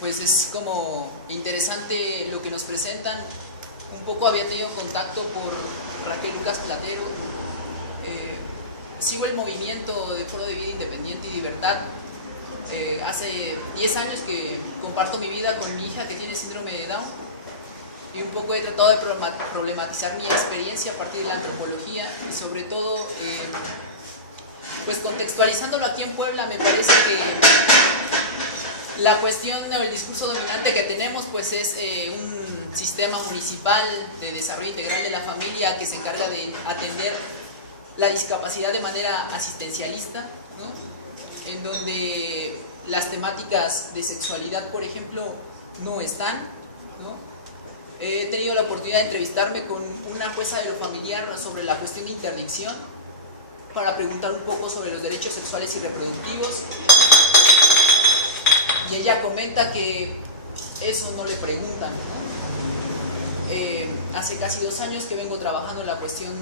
pues es como interesante lo que nos presentan. Un poco había tenido contacto por Raquel Lucas Platero. Sigo el movimiento de Foro de Vida Independiente y Libertad. Hace 10 años que comparto mi vida con mi hija que tiene síndrome de Down, y un poco he tratado de problematizar mi experiencia a partir de la antropología y sobre todo pues contextualizándolo aquí en Puebla. Me parece que la cuestión o el discurso dominante que tenemos pues es un sistema municipal de desarrollo integral de la familia que se encarga de atender la discapacidad de manera asistencialista, ¿no? En donde las temáticas de sexualidad, por ejemplo, no están, ¿no? He tenido la oportunidad de entrevistarme con una jueza de lo familiar sobre la cuestión de interdicción para preguntar un poco sobre los derechos sexuales y reproductivos, y ella comenta que eso no le preguntan, ¿no? Hace casi 2 años que vengo trabajando en la cuestión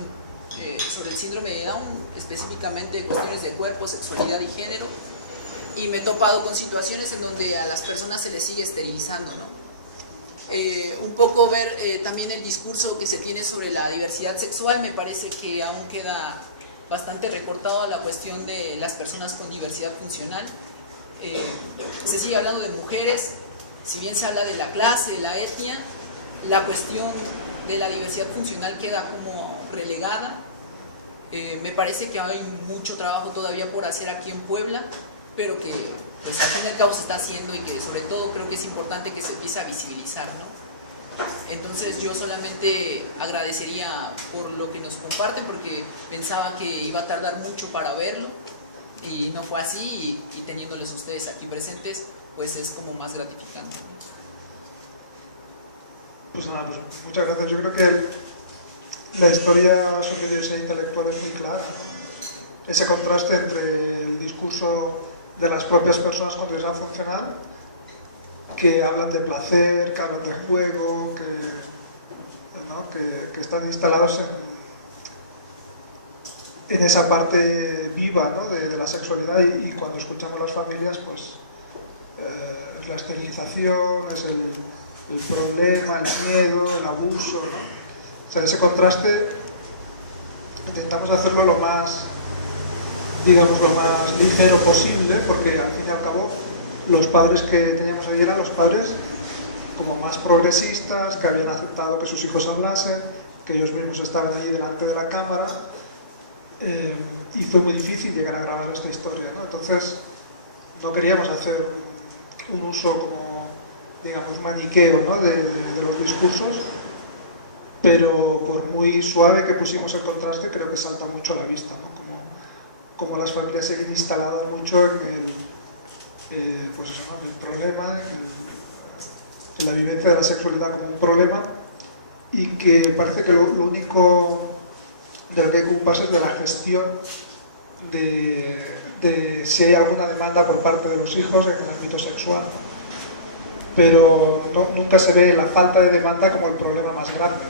sobre el síndrome de Down, específicamente cuestiones de cuerpo, sexualidad y género, y me he topado con situaciones en donde a las personas se les sigue esterilizando, ¿no? Un poco ver también el discurso que se tiene sobre la diversidad sexual. Me parece que aún queda bastante recortado a la cuestión de las personas con diversidad funcional. Se sigue hablando de mujeres, si bien se habla de la clase, de la etnia, la cuestión de la diversidad funcional queda como relegada. Me parece que hay mucho trabajo todavía por hacer aquí en Puebla, pero que pues al fin y al cabo se está haciendo, y que sobre todo creo que es importante que se empiece a visibilizar, ¿no? Entonces yo solamente agradecería por lo que nos comparten, porque pensaba que iba a tardar mucho para verlo y no fue así, y teniéndoles ustedes aquí presentes pues es como más gratificante. Pues nada, pues muchas gracias. Yo creo que la historia sobre diversidad intelectual es muy clara, ¿no? Ese contraste entre el discurso de las propias personas con diversidad funcional, que hablan de placer, que hablan de juego, ¿no? que están instalados en esa parte viva, ¿no? de la sexualidad, y cuando escuchamos las familias, pues es la esterilización, es el problema, el miedo, el abuso, ¿no? O sea, ese contraste intentamos hacerlo lo más, digamos, lo más ligero posible, porque al fin y al cabo los padres que teníamos allí eran los padres como más progresistas, que habían aceptado que sus hijos hablasen, que ellos mismos estaban allí delante de la cámara, y fue muy difícil llegar a grabar esta historia, ¿no? Entonces no queríamos hacer un uso como, digamos, maniqueo, ¿no? de los discursos, pero por muy suave que pusimos el contraste, creo que salta mucho a la vista, ¿no? Como las familias se han instalado mucho pues eso, ¿no? En el problema, en la vivencia de la sexualidad como un problema, y que parece que lo único de lo que hay que ocuparse es de la gestión de si hay alguna demanda por parte de los hijos en el ámbito sexual, pero nunca se ve la falta de demanda como el problema más grande.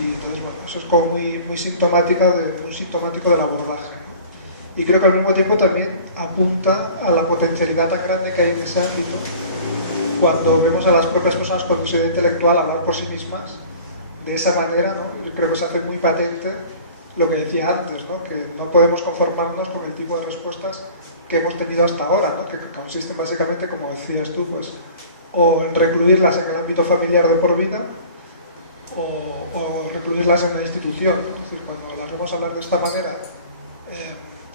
Y entonces, bueno, eso es como muy sintomático del abordaje. Y creo que al mismo tiempo también apunta a la potencialidad tan grande que hay en ese ámbito, cuando vemos a las propias personas con diversidad intelectual hablar por sí mismas de esa manera, ¿no? Yo creo que se hace muy patente lo que decía antes, ¿no? Que no podemos conformarnos con el tipo de respuestas que hemos tenido hasta ahora, ¿no? Que consisten básicamente, como decías tú, pues, o en recluirlas en el ámbito familiar de por vida, o recluirlas en la institución, ¿no? Es decir, cuando las vemos hablar de esta manera,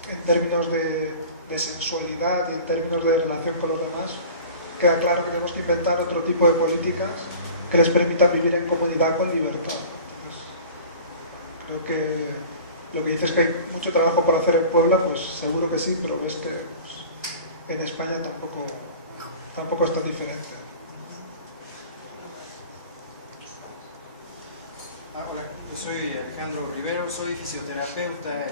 en términos de sensualidad y en términos de relación con los demás, queda claro que tenemos que inventar otro tipo de políticas que les permitan vivir en comunidad con libertad. Entonces, creo que lo que dices que hay mucho trabajo por hacer en Puebla, pues seguro que sí, pero ves que pues, en España tampoco es tan diferente. Hola, yo soy Alejandro Rivero, soy fisioterapeuta,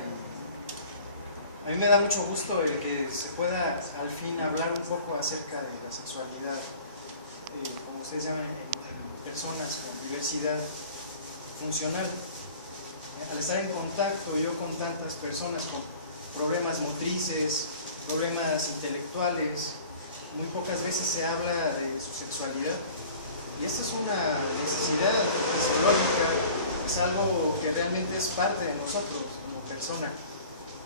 y a mí me da mucho gusto el que se pueda al fin hablar un poco acerca de la sexualidad, como ustedes llaman, en personas con diversidad funcional. Al estar en contacto yo con tantas personas con problemas motrices, problemas intelectuales, muy pocas veces se habla de su sexualidad. Y esta es una necesidad fisiológica, es algo que realmente es parte de nosotros como persona.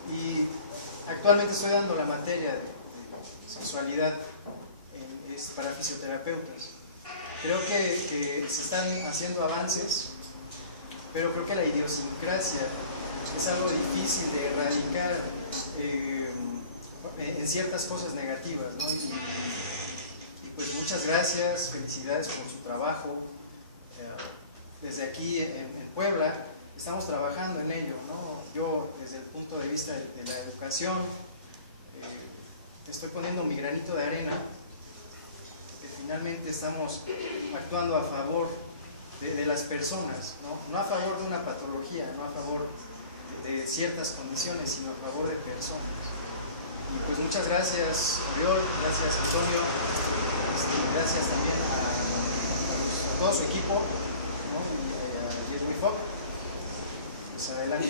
Y actualmente estoy dando la materia de sexualidad para fisioterapeutas. Creo que se están haciendo avances, pero creo que la idiosincrasia es algo difícil de erradicar en ciertas cosas negativas, ¿no? Y pues muchas gracias, felicidades por su trabajo. Desde aquí en Puebla estamos trabajando en ello, ¿no? Yo desde el punto de vista de la educación estoy poniendo mi granito de arena, que finalmente estamos actuando a favor de las personas, ¿no? No a favor de una patología, no a favor de ciertas condiciones, sino a favor de personas. Y pues muchas gracias, Oriol, gracias, Antonio, gracias también a todo su equipo, ¿no? Y a Diez Muy Foc. Pues adelante.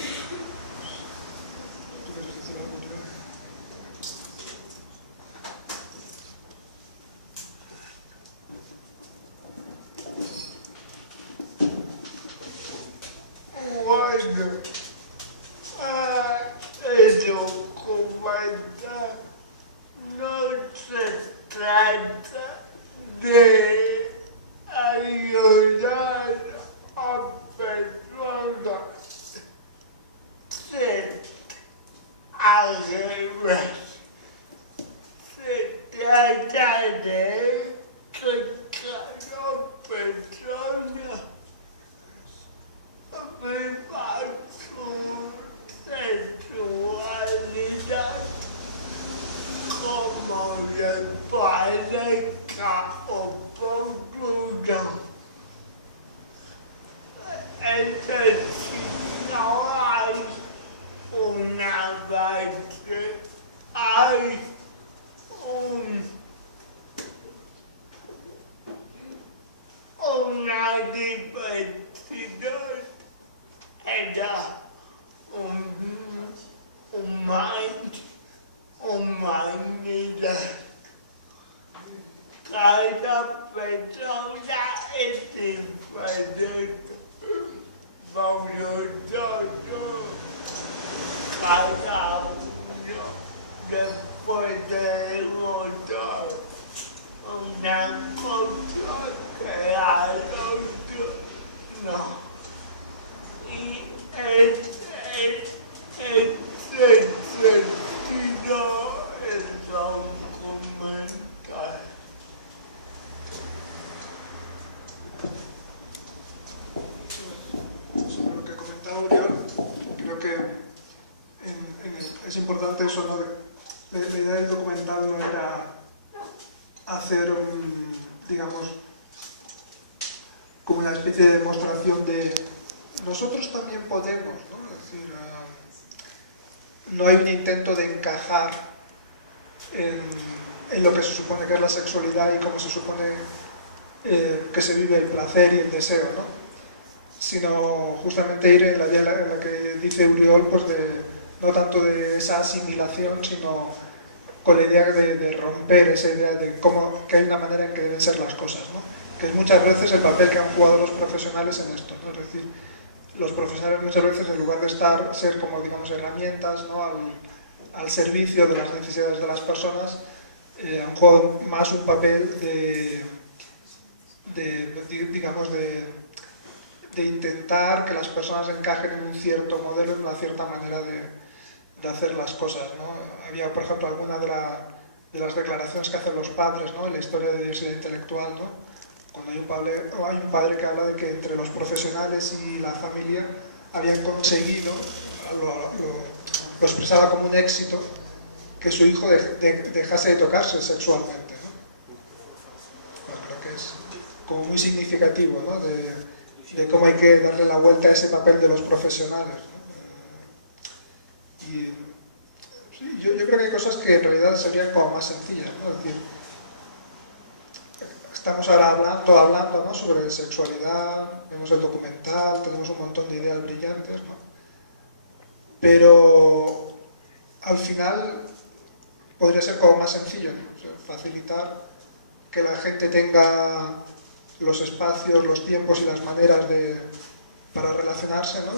Es importante eso, ¿no? La idea del documental no era hacer, digamos, como una especie de demostración de nosotros también podemos, ¿no? Es decir, no hay un intento de encajar en lo que se supone que es la sexualidad y cómo se supone que se vive el placer y el deseo, ¿no? Sino justamente ir en la vía en la que dice Oriol, pues no tanto de esa asimilación, sino con la idea de romper esa idea de que hay una manera en que deben ser las cosas, ¿no? Que es muchas veces el papel que han jugado los profesionales en esto, ¿no? Es decir, los profesionales muchas veces, en lugar de ser como, digamos, herramientas, ¿no? al servicio de las necesidades de las personas, han jugado más un papel de intentar que las personas encajen en un cierto modelo, en una cierta manera de hacer las cosas, ¿no? Había, por ejemplo, alguna de las declaraciones que hacen los padres, ¿no? En la historia de diversidad intelectual, ¿no? Cuando hay un padre que habla de que entre los profesionales y la familia habían conseguido, lo expresaba como un éxito, que su hijo dejase de tocarse sexualmente, ¿no? Bueno, creo que es como muy significativo, ¿no? De cómo hay que darle la vuelta a ese papel de los profesionales, ¿no? Y sí, yo creo que hay cosas que en realidad serían como más sencillas, ¿no? Es decir, estamos ahora hablando, ¿no? Sobre sexualidad, vemos el documental, tenemos un montón de ideas brillantes, ¿no? Pero al final podría ser como más sencillo, ¿no? O sea, facilitar que la gente tenga los espacios, los tiempos y las maneras para relacionarse, ¿no?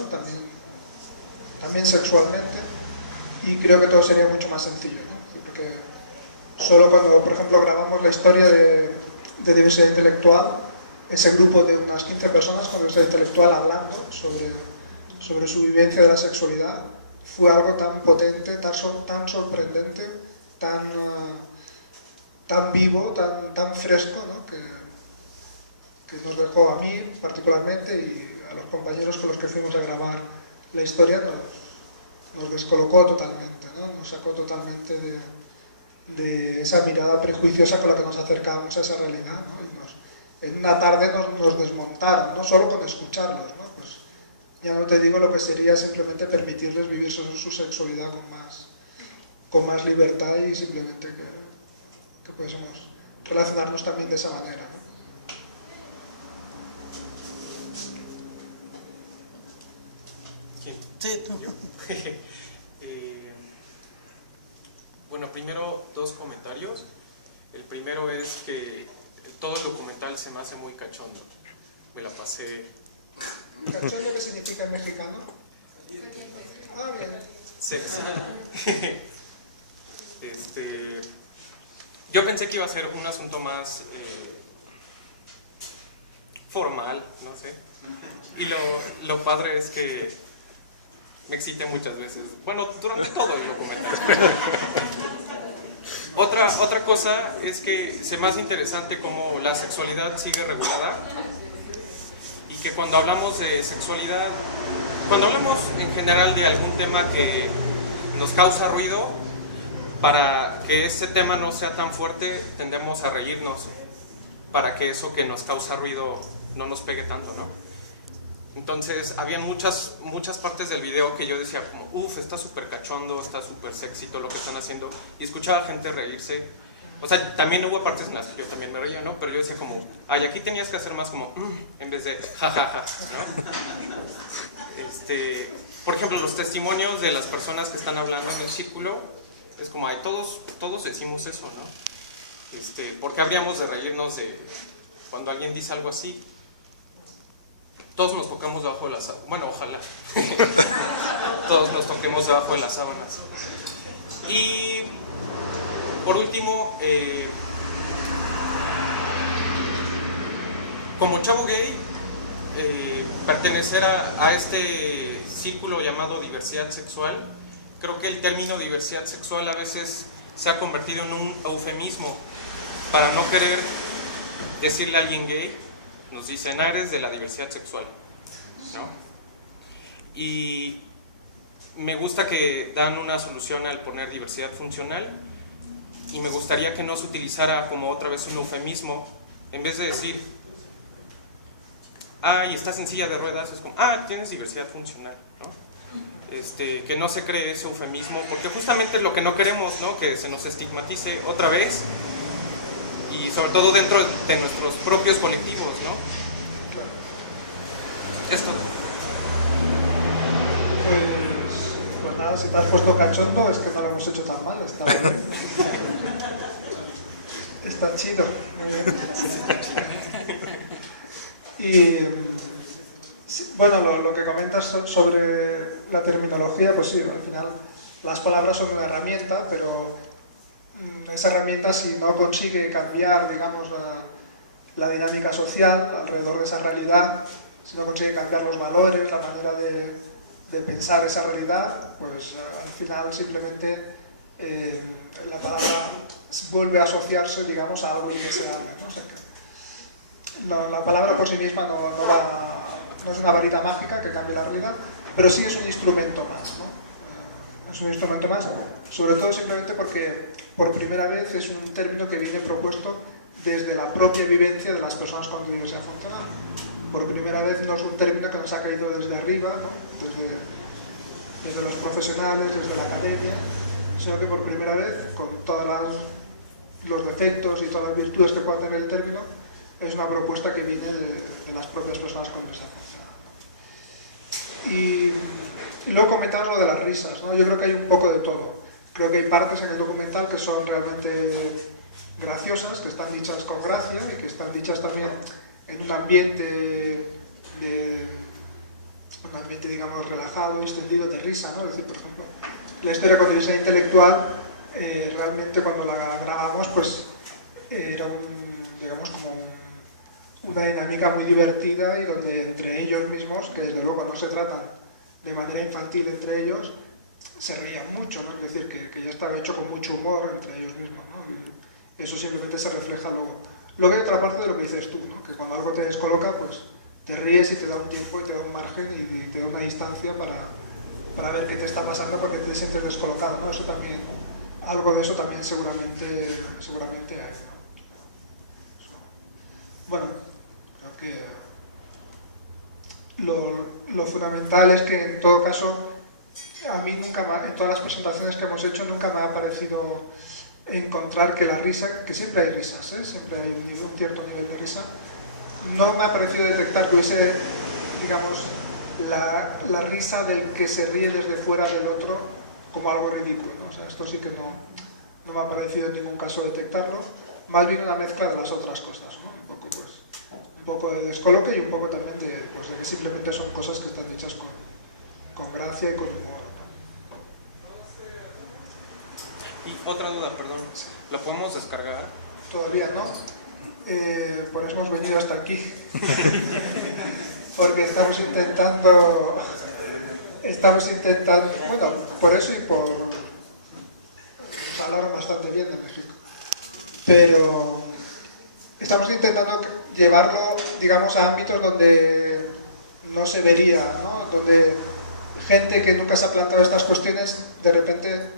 También sexualmente, y creo que todo sería mucho más sencillo, ¿no? Porque solo cuando, por ejemplo, grabamos la historia de diversidad intelectual, ese grupo de unas 15 personas con diversidad intelectual hablando sobre su vivencia de la sexualidad, fue algo tan potente, tan sorprendente, tan vivo, tan fresco, ¿no? que nos dejó a mí particularmente y a los compañeros con los que fuimos a grabar la historia, nos descolocó totalmente, ¿no? Nos sacó totalmente de esa mirada prejuiciosa con la que nos acercábamos a esa realidad, ¿no? Y en una tarde nos desmontaron, no solo con escucharlos, ¿no? Pues ya no te digo lo que sería simplemente permitirles vivir su sexualidad con más libertad y simplemente que pudiésemos relacionarnos también de esa manera, ¿no? Sí, tú. Bueno, primero dos comentarios. El primero es que todo el documental se me hace muy cachondo. Me la pasé... ¿Cachondo qué significa en mexicano? Ah, bien. Sexy. Yo pensé que iba a ser un asunto más formal, no sé. Y lo padre es que me excité muchas veces. Bueno, durante todo el documental. Otra cosa es que se me hace interesante cómo la sexualidad sigue regulada y que cuando hablamos de sexualidad, cuando hablamos en general de algún tema que nos causa ruido, para que ese tema no sea tan fuerte, tendemos a reírnos para que eso que nos causa ruido no nos pegue tanto, ¿no? Entonces, habían muchas partes del video que yo decía como, uff, está súper cachondo, está súper sexy todo lo que están haciendo, y escuchaba gente reírse. O sea, también hubo partes en las que yo también me reía, ¿no? Pero yo decía como, ay, aquí tenías que hacer más como, en vez de jajaja, ¿no? Por ejemplo, los testimonios de las personas que están hablando en el círculo, es como, ay, todos decimos eso, ¿no? ¿Por qué habríamos de reírnos de cuando alguien dice algo así? Todos nos tocamos debajo de las sábanas. Bueno, ojalá. Todos nos toquemos debajo de las sábanas. Y por último, como chavo gay, pertenecer a este círculo llamado diversidad sexual, creo que el término diversidad sexual a veces se ha convertido en un eufemismo para no querer decirle a alguien gay. Nos dicen, eres de la diversidad sexual, ¿no? Y me gusta que dan una solución al poner diversidad funcional y me gustaría que no se utilizara como otra vez un eufemismo. En vez de decir, y estás en silla de ruedas, es como, tienes diversidad funcional, ¿no? Que no se cree ese eufemismo, porque justamente es lo que no queremos, ¿no? Que se nos estigmatice otra vez. Y sobre todo dentro de nuestros propios colectivos, ¿no? Claro. Esto. Pues nada, si te has puesto cachondo es que no lo hemos hecho tan mal, está bien. Está chido. Y bueno, lo que comentas sobre la terminología, pues sí, al final las palabras son una herramienta, pero esa herramienta, si no consigue cambiar, digamos, la dinámica social alrededor de esa realidad, si no consigue cambiar los valores, la manera de pensar esa realidad, pues al final simplemente la palabra vuelve a asociarse, digamos, a algo indeseable, ¿no? O sea que la palabra por sí misma no es una varita mágica que cambie la realidad, pero sí es un instrumento más, ¿no? Es un instrumento más, sobre todo simplemente porque por primera vez es un término que viene propuesto desde la propia vivencia de las personas con diversidad funcional. Por primera vez no es un término que nos ha caído desde arriba, ¿no? desde los profesionales, desde la academia, sino que por primera vez, con todos los defectos y todas las virtudes que pueda tener el término, es una propuesta que viene de las propias personas con diversidad funcional. Y luego comentabas lo de las risas, ¿no? Yo creo que hay un poco de todo. Creo que hay partes en el documental que son realmente graciosas, que están dichas con gracia y que están dichas también en un ambiente digamos, relajado, extendido, de risa, ¿no? Es decir, por ejemplo, la historia con diversidad intelectual, realmente cuando la grabamos, pues era digamos, como una dinámica muy divertida y donde entre ellos mismos, que desde luego no se tratan de manera infantil entre ellos, se reían mucho, ¿no? Es decir, que ya estaba hecho con mucho humor entre ellos mismos, ¿no? Y eso simplemente se refleja luego. Luego hay otra parte de lo que dices tú, ¿no? Que cuando algo te descoloca, pues te ríes y te da un tiempo y te da un margen y te da una distancia para ver qué te está pasando porque te sientes descolocado, ¿no? Eso también, algo de eso también seguramente hay, ¿no? Bueno, creo que lo fundamental es que en todo caso, a mí nunca, en todas las presentaciones que hemos hecho, nunca me ha parecido encontrar que la risa, que siempre hay risas, ¿eh? Siempre hay un cierto nivel de risa, no me ha parecido detectar que hubiese, digamos, la risa del que se ríe desde fuera del otro como algo ridículo, ¿no? O sea, esto sí que no me ha parecido en ningún caso detectarlo, más bien una mezcla de las otras cosas, ¿no? Un poco de descoloque y un poco también de que simplemente son cosas que están dichas con gracia y con humor, ¿no? Y otra duda, perdón, ¿la podemos descargar? Todavía no, por eso hemos venido hasta aquí, porque estamos intentando, bueno, por eso y por, nos hablaron bastante bien de México, pero estamos intentando llevarlo, digamos, a ámbitos donde no se vería, ¿no? Donde gente que nunca se ha planteado estas cuestiones de repente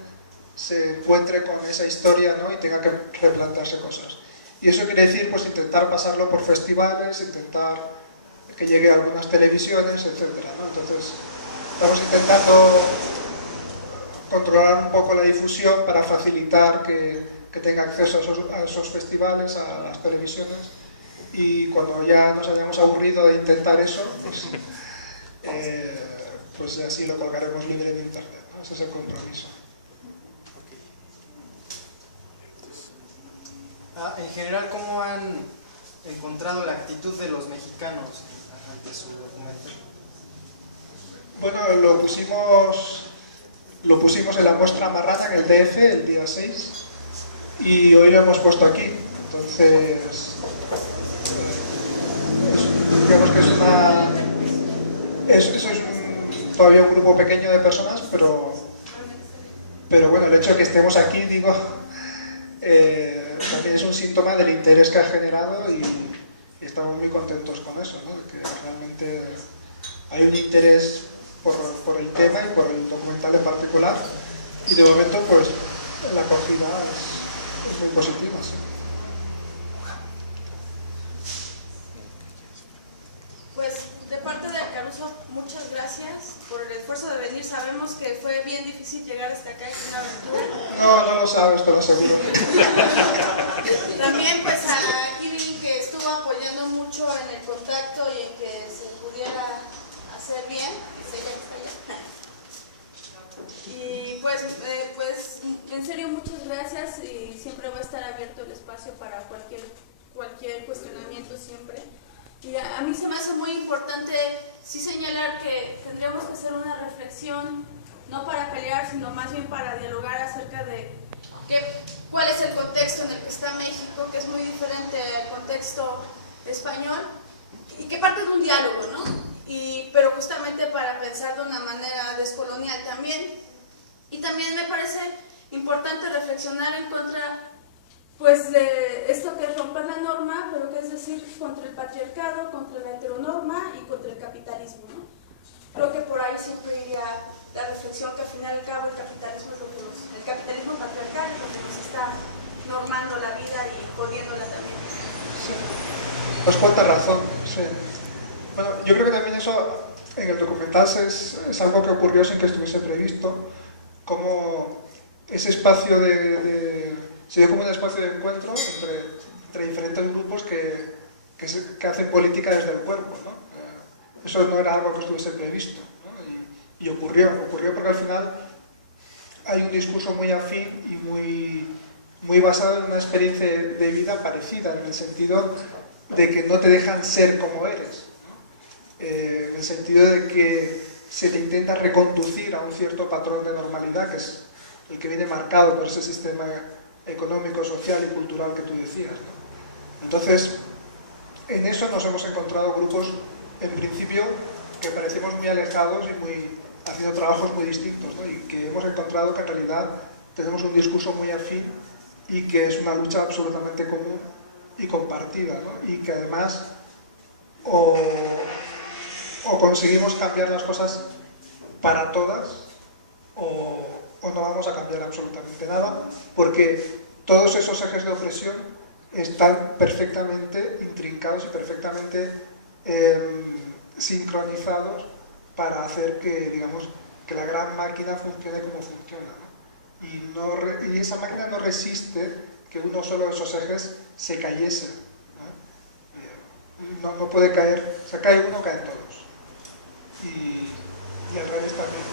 se encuentre con esa historia, ¿no? Y tenga que replantearse cosas. Y eso quiere decir, pues, intentar pasarlo por festivales, intentar que llegue a algunas televisiones, etcétera, ¿no? Entonces, estamos intentando controlar un poco la difusión para facilitar que tenga acceso a esos festivales, a las televisiones, y cuando ya nos hayamos aburrido de intentar eso, pues así lo colgaremos libre en internet, ¿no? Ese es el compromiso. En general, ¿cómo han encontrado la actitud de los mexicanos ante su documental? Bueno, lo pusimos en la muestra marrana en el DF el día 6 y hoy lo hemos puesto aquí. Entonces, digamos que eso es todavía un grupo pequeño de personas, pero bueno, el hecho de que estemos aquí, digo, también es un síntoma del interés que ha generado y estamos muy contentos con eso, ¿no? De que realmente hay un interés por el tema y por el documental en particular, y de momento pues la acogida es muy positiva, sí. Pues de parte de Caruso, muchas gracias por el esfuerzo de venir. Sabemos que fue bien difícil llegar hasta acá, es una aventura. No lo sabes, te lo aseguro. También pues a Irving, que estuvo apoyando mucho en el contacto y en que se pudiera hacer bien. Y pues en serio muchas gracias, y siempre va a estar abierto el espacio para cualquier cuestionamiento siempre. Y a mí se me hace muy importante sí señalar que tendríamos que hacer una reflexión, no para pelear, sino más bien para dialogar acerca de cuál es el contexto en el que está México, que es muy diferente al contexto español, y que parte de un diálogo, ¿no? Pero justamente para pensar de una manera descolonial también. Y también me parece importante reflexionar en contra, pues, de esto que es romper la norma, pero que es decir, contra el patriarcado, contra la heteronorma y contra el capitalismo, ¿no? Creo que por ahí siempre iría la reflexión, que al final y al cabo el capitalismo es el capitalismo patriarcal es lo que nos está normando la vida y jodiéndola también. Sí. Pues cuánta razón, sí. Bueno, yo creo que también eso en el documental es algo que ocurrió sin que estuviese previsto, como ese espacio se dio como un espacio de encuentro entre diferentes grupos que hacen política desde el cuerpo, ¿no? Eso no era algo que estuviese previsto, ¿no? Y ocurrió porque al final hay un discurso muy afín y muy basado en una experiencia de vida parecida, en el sentido de que no te dejan ser como eres, en el sentido de que se te intenta reconducir a un cierto patrón de normalidad, que es el que viene marcado por ese sistema económico, social y cultural que tú decías, ¿no? Entonces, en eso nos hemos encontrado grupos, en principio, que parecemos muy alejados y haciendo trabajos muy distintos, ¿no? Y que hemos encontrado que en realidad tenemos un discurso muy afín y que es una lucha absolutamente común y compartida, ¿no? Y que además o conseguimos cambiar las cosas para todas o no vamos a cambiar absolutamente nada, porque todos esos ejes de opresión están perfectamente intrincados y perfectamente sincronizados para hacer que, digamos, que la gran máquina funcione como funciona, ¿no? Y esa máquina no resiste que uno solo de esos ejes se cayese, ¿no? No puede caer, o sea, cae uno, caen todos. Y al revés también.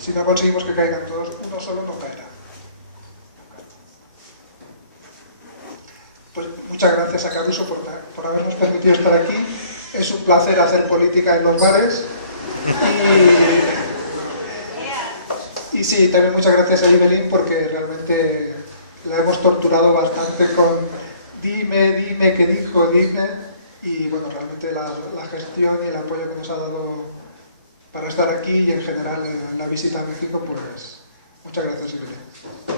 Si no conseguimos que caigan todos, uno solo no caerá. Pues muchas gracias a Caruso por habernos permitido estar aquí. Es un placer hacer política en los bares. Y sí, también muchas gracias a Evelyn porque realmente la hemos torturado bastante con dime, qué dijo, dime. Y bueno, realmente la gestión y el apoyo que nos ha dado para estar aquí y en general en la visita a México, pues muchas gracias, Evelyn.